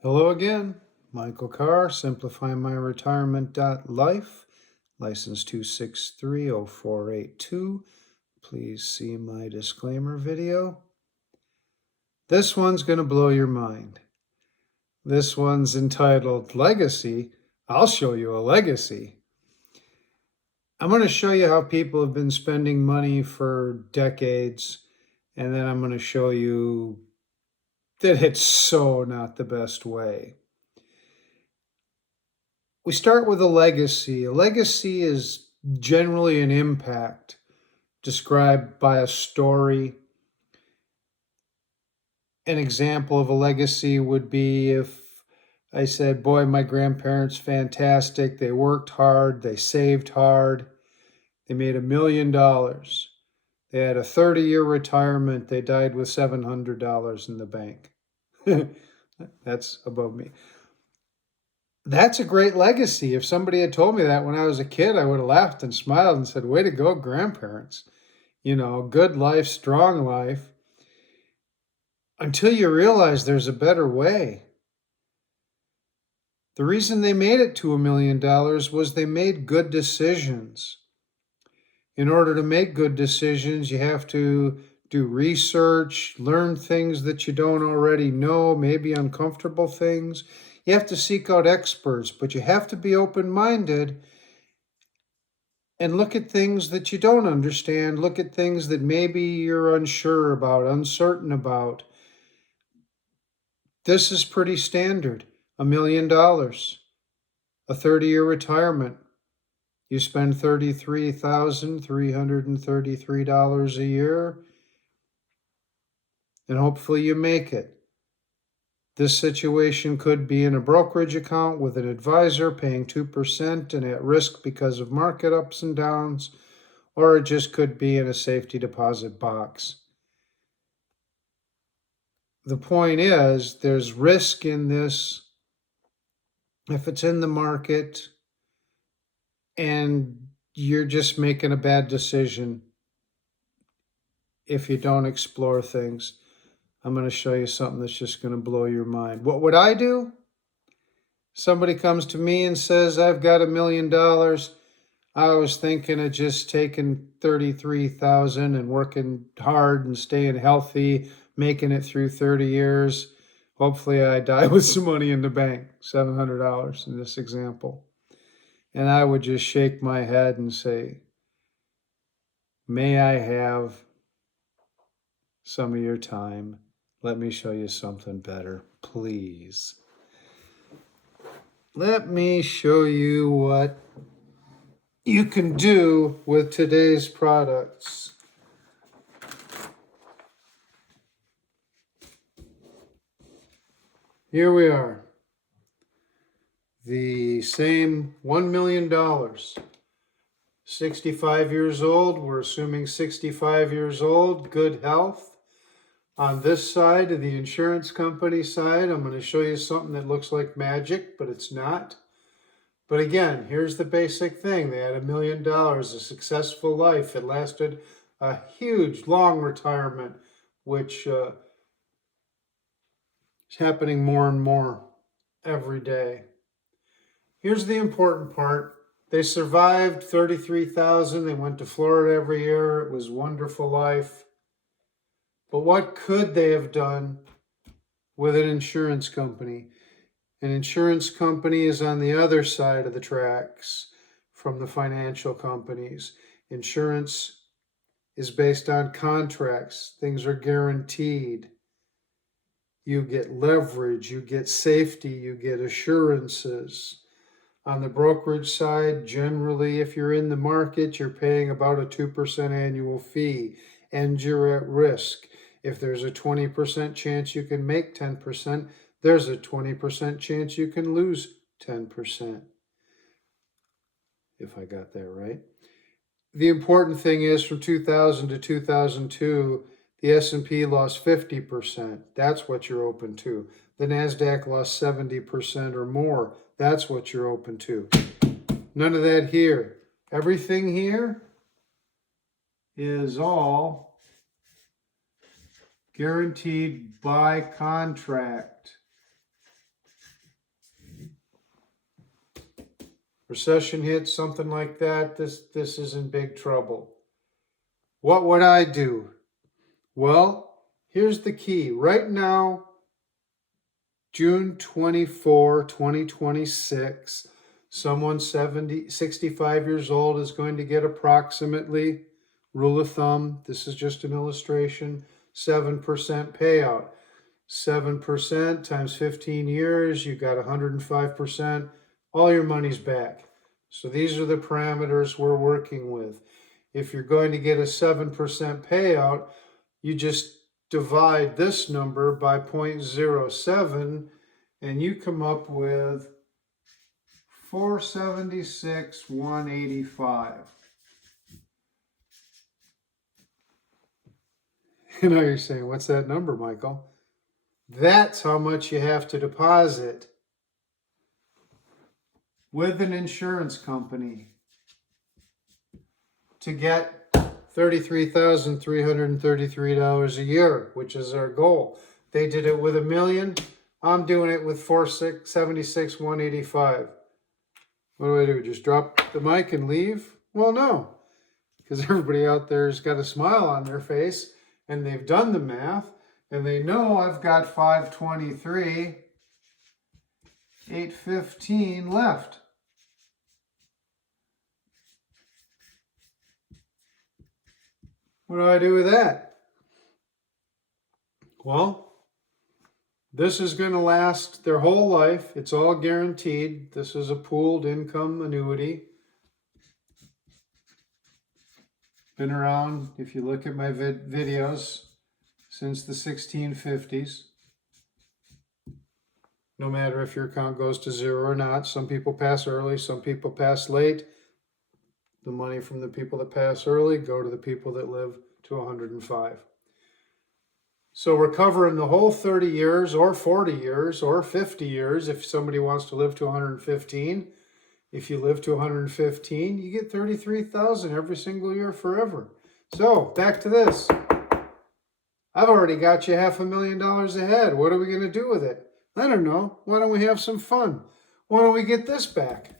Hello again, Michael Carr, Simplifymyretirement.life, license 2630482. Please see my disclaimer video. This one's going to blow your mind. This one's entitled Legacy. I'll show you a legacy. I'm going to show you how people have been spending money for decades, and then I'm going to show you that it's so not the best way. We start with a legacy. A legacy is generally an impact described by a story. An example of a legacy would be if I said, boy, my grandparents, fantastic. They worked hard. They saved hard. They made $1 million. They had a 30-year retirement. They died with $700 in the bank. That's above me. That's a great legacy. If somebody had told me that when I was a kid, I would have laughed and smiled and said, way to go, grandparents. Good life, strong life. Until you realize there's a better way. The reason they made it to $1 million was they made good decisions. In order to make good decisions, you have to do research, learn things that you don't already know, maybe uncomfortable things. You have to seek out experts, but you have to be open-minded and look at things that you don't understand. Look at things that maybe you're unsure about, uncertain about. This is pretty standard. $1 million, a 30-year retirement. You spend $33,333 a year, and hopefully you make it. This situation could be in a brokerage account with an advisor paying 2% and at risk because of market ups and downs, or it just could be in a safety deposit box. The point is, there's risk in this if it's in the market and you're just making a bad decision if you don't explore things. I'm going to show you something that's just going to blow your mind. What would I do? Somebody comes to me and says, I've got $1 million. I was thinking of just taking $33,000 and working hard and staying healthy, making it through 30 years. Hopefully I die with some money in the bank, $700 in this example. And I would just shake my head and say, may I have some of your time? Let me show you something better, please. Let me show you what you can do with today's products. Here we are. The same $1 million. 65 years old. We're assuming 65 years old. Good health. On this side of the insurance company side, I'm going to show you something that looks like magic, but it's not. But again, here's the basic thing. They had $1 million, a successful life. It lasted a huge, long retirement, which is happening more and more every day. Here's the important part. They survived 33,000. They went to Florida every year. It was a wonderful life. But what could they have done with an insurance company? An insurance company is on the other side of the tracks from the financial companies. Insurance is based on contracts. Things are guaranteed. You get leverage, you get safety, you get assurances. On the brokerage side, generally, if you're in the market, you're paying about a 2% annual fee, and you're at risk. If there's a 20% chance you can make 10%, there's a 20% chance you can lose 10%. If I got that right. The important thing is from 2000 to 2002, the S&P lost 50%. That's what you're open to. The NASDAQ lost 70% or more. That's what you're open to. None of that here. Everything here is all guaranteed by contract. Recession hits, something like that, this is in big trouble. What would I do? Well, here's the key. Right now, June 24, 2026, someone 65 years old is going to get approximately, rule of thumb, this is just an illustration, 7% payout. 7% times 15 years, you got 105%. All your money's back. So these are the parameters we're working with. If you're going to get a 7% payout, you just divide this number by 0.07 and you come up with 476,185. You know, you're saying, what's that number, Michael? That's how much you have to deposit with an insurance company to get $33,333 a year, which is our goal. They did it with $1 million. I'm doing it with 476,185. What do? Just drop the mic and leave? Well, no, because everybody out there's got a smile on their face and they've done the math and they know I've got 523, 815 left. What do I do with that? Well, this is going to last their whole life. It's all guaranteed. This is a pooled income annuity. Been around, if you look at my videos, since the 1650s. No matter if your account goes to zero or not. Some people pass early, some people pass late. The money from the people that pass early go to the people that live to 105. So we're covering the whole 30 years or 40 years or 50 years if somebody wants to live to 115. If you live to 115, you get $33,000 every single year forever. So back to this. I've already got you $500,000 ahead. What are we going to do with it? I don't know. Why don't we have some fun? Why don't we get this back?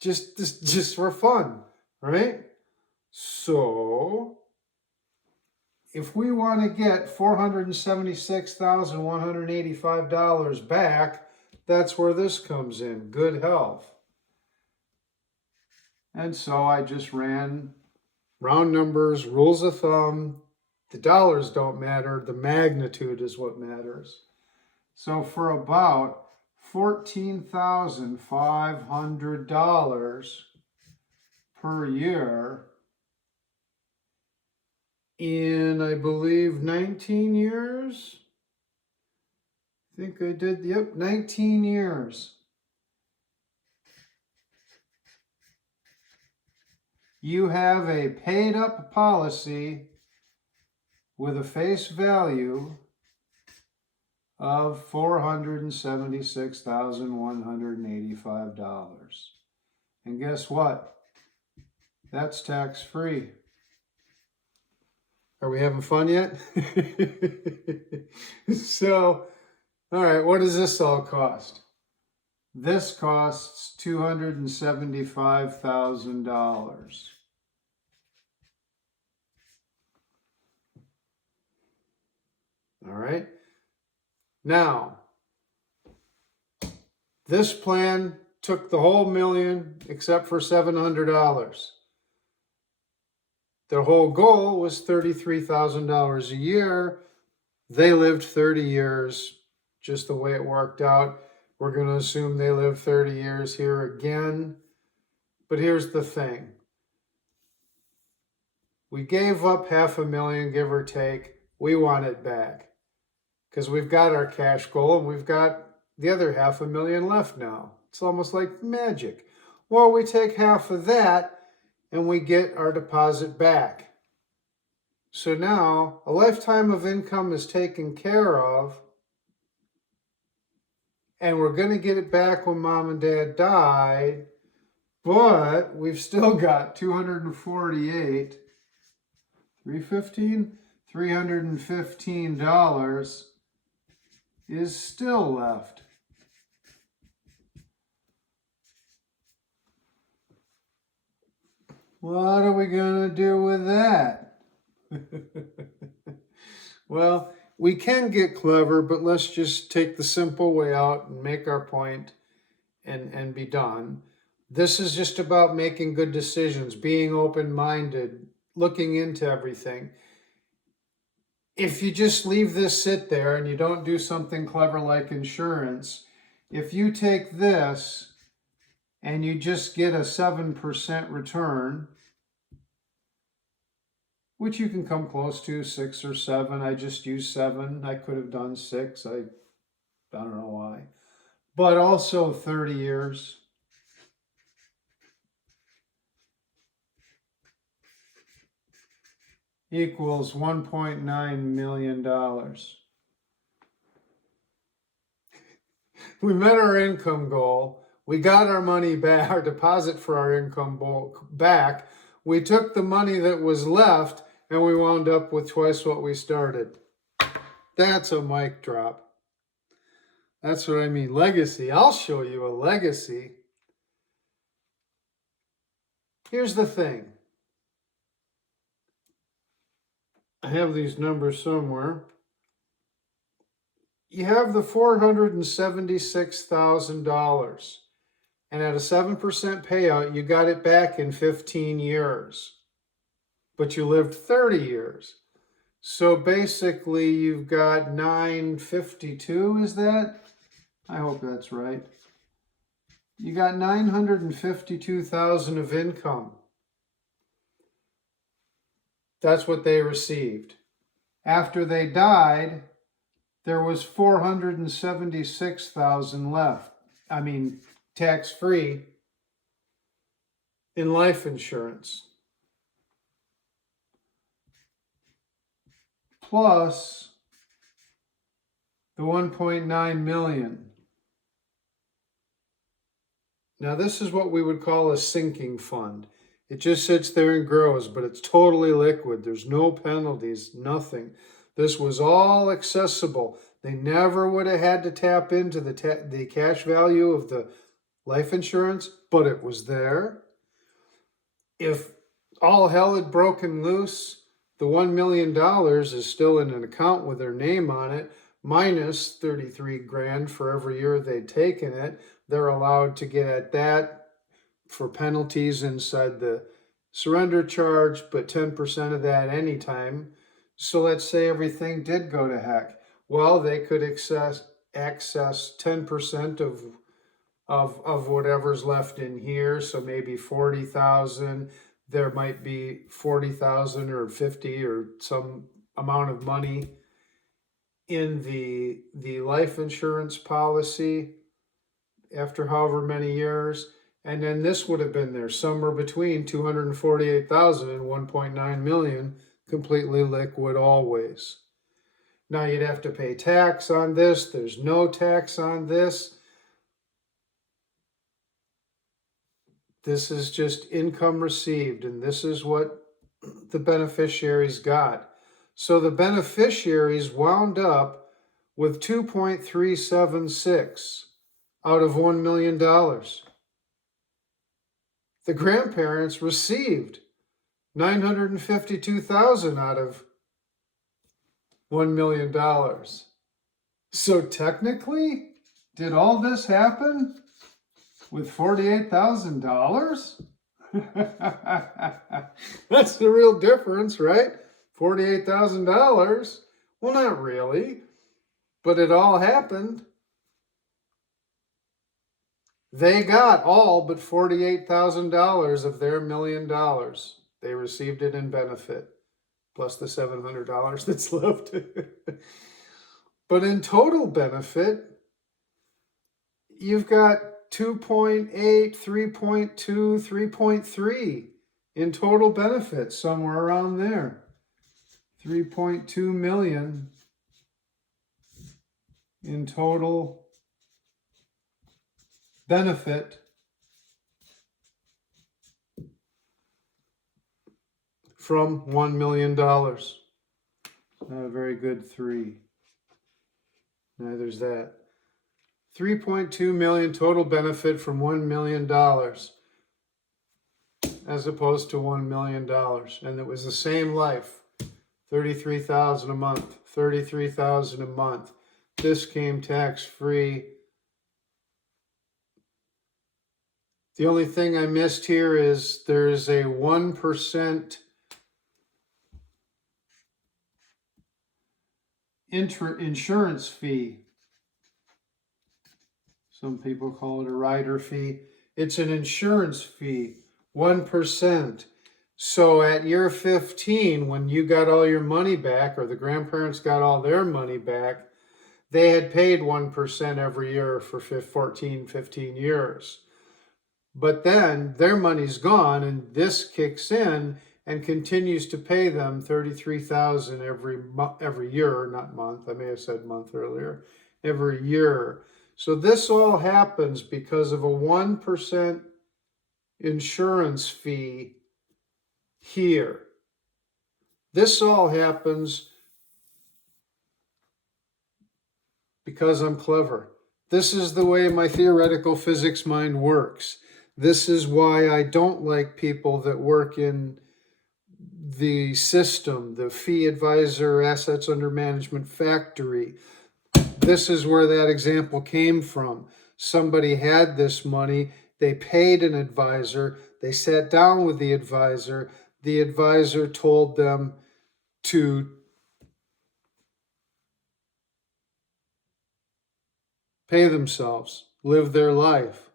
just for fun, right? So if we want to get $476,185 back, that's where this comes in, good health. And so I just ran round numbers, rules of thumb. The dollars don't matter, the magnitude is what matters. So for about $14,500 per year in, I believe, 19 years. I think I did, yep, 19 years. You have a paid up policy with a face value of $476,185. And guess what? That's tax-free. Are we having fun yet? So, all right, what does this all cost? This costs $275,000. All right. Now, this plan took the whole million except for $700. Their whole goal was $33,000 a year. They lived 30 years, just the way it worked out. We're going to assume they live 30 years here again. But here's the thing. We gave up $500,000, give or take. We want it back because we've got our cash goal and we've got the other $500,000 left now. It's almost like magic. Well, we take half of that and we get our deposit back. So now a lifetime of income is taken care of, and we're going to get it back when mom and dad died, but we've still got $315 is still left. What are we going to do with that? Well, we can get clever, but let's just take the simple way out and make our point and be done. This is just about making good decisions, being open-minded, looking into everything. If you just leave this sit there and you don't do something clever like insurance, if you take this and you just get a 7% return, which you can come close to, 6 or 7. I just used 7. I could have done 6. I don't know why. But also 30 years. Equals $1.9 million. We met our income goal. We got our money back, our deposit for our income back. We took the money that was left and we wound up with twice what we started. That's a mic drop. That's what I mean. Legacy. I'll show you a legacy. Here's the thing. I have these numbers somewhere. You have the $476,000. And at a 7% payout, you got it back in 15 years. But you lived 30 years. So basically, you've got 952, is that? I hope that's right. You got 952,000 of income. That's what they received. After they died, there was 476,000 left. I mean, tax-free in life insurance. Plus the 1.9 million. Now this is what we would call a sinking fund. It just sits there and grows, but it's totally liquid. There's no penalties, nothing. This was all accessible. They never would have had to tap into the cash value of the life insurance, but it was there. If all hell had broken loose, the $1 million is still in an account with their name on it, minus 33 grand for every year they'd taken it. They're allowed to get at that for penalties inside the surrender charge, but 10% of that anytime. So let's say everything did go to heck. Well, they could access 10% of whatever's left in here. So maybe 40,000. There might be 40,000 or 50 or some amount of money in the life insurance policy after however many years. And then this would have been there somewhere between 248,000 and 1.9 million, completely liquid always. Now you'd have to pay tax on this. There's no tax on this. This is just income received, and this is what the beneficiaries got. So the beneficiaries wound up with 2.376 out of $1 million. The grandparents received 952,000 out of $1 million. So technically, did all this happen with $48,000? That's the real difference, right? $48,000. Well, not really, but it all happened. They got all but $48,000 of their $1 million. They received it in benefit, plus the $700 that's left. But in total benefit, you've got 2.8, 3.2, 3.3 in total benefits, somewhere around there. 3.2 million in total benefit from $1 million. Not a very good 3. Neither's that. 3.2 million total benefit from $1 million. as opposed to $1 million. And it was the same life, $33,000 a month, $33,000 a month. This came tax-free. The only thing I missed here is there's a 1% insurance fee. Some people call it a rider fee. It's an insurance fee, 1%. So at year 15, when you got all your money back, or the grandparents got all their money back, they had paid 1% every year for 15 years. But then their money's gone, and this kicks in and continues to pay them $33,000 every year, not month. I may have said month earlier. Every year. So this all happens because of a 1% insurance fee here. This all happens because I'm clever. This is the way my theoretical physics mind works. This is why I don't like people that work in the system, the fee advisor, assets under management factory. This is where that example came from. Somebody had this money, they paid an advisor, they sat down with the advisor told them to pay themselves, live their life.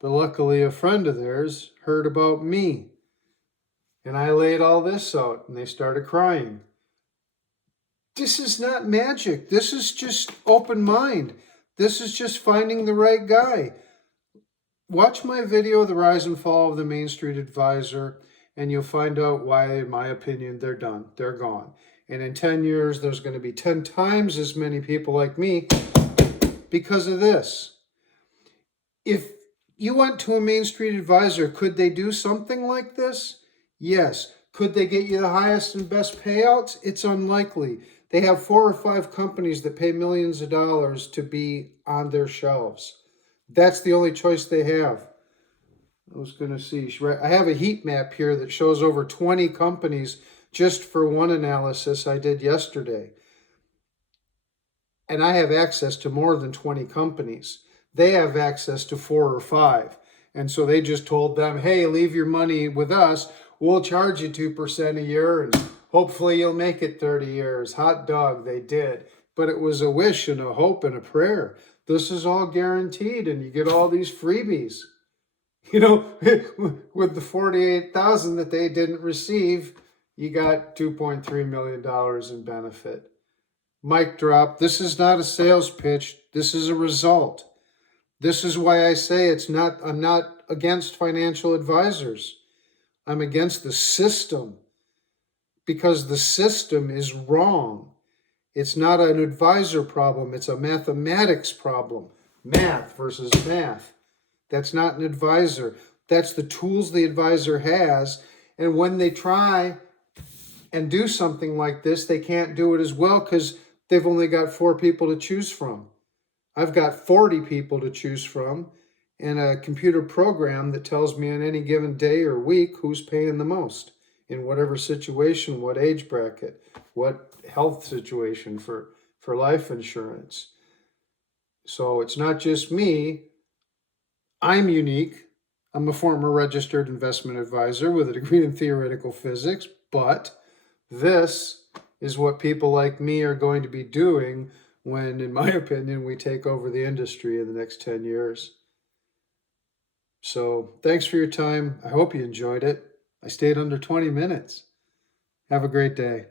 But luckily, a friend of theirs heard about me. And I laid all this out, and they started crying. This is not magic. This is just open mind. This is just finding the right guy. Watch my video, The Rise and Fall of the Main Street Advisor, and you'll find out why, in my opinion, they're done. They're gone. And in 10 years, there's going to be 10 times as many people like me because of this. If you went to a Main Street Advisor, could they do something like this? Yes. Could they get you the highest and best payouts? It's unlikely. They have 4 or 5 companies that pay millions of dollars to be on their shelves. That's the only choice they have. I was going to see. I have a heat map here that shows over 20 companies just for one analysis I did yesterday. And I have access to more than 20 companies. They have access to 4 or 5. And so they just told them, hey, leave your money with us. We'll charge you 2% a year, and hopefully you'll make it 30 years. Hot dog, they did. But it was a wish and a hope and a prayer. This is all guaranteed, and you get all these freebies. You know, with the $48,000 that they didn't receive, you got $2.3 million in benefit. Mic drop. This is not a sales pitch. This is a result. This is why I say I'm not against financial advisors. I'm against the system because the system is wrong. It's not an advisor problem. It's a mathematics problem. Math versus math. That's not an advisor. That's the tools the advisor has. And when they try and do something like this, they can't do it as well because they've only got 4 people to choose from. I've got 40 people to choose from and a computer program that tells me on any given day or week who's paying the most in whatever situation, what age bracket, what health situation for life insurance. So it's not just me. I'm unique. I'm a former registered investment advisor with a degree in theoretical physics, but this is what people like me are going to be doing when, in my opinion, we take over the industry in the next 10 years. So thanks for your time. I hope you enjoyed it. I stayed under 20 minutes. Have a great day.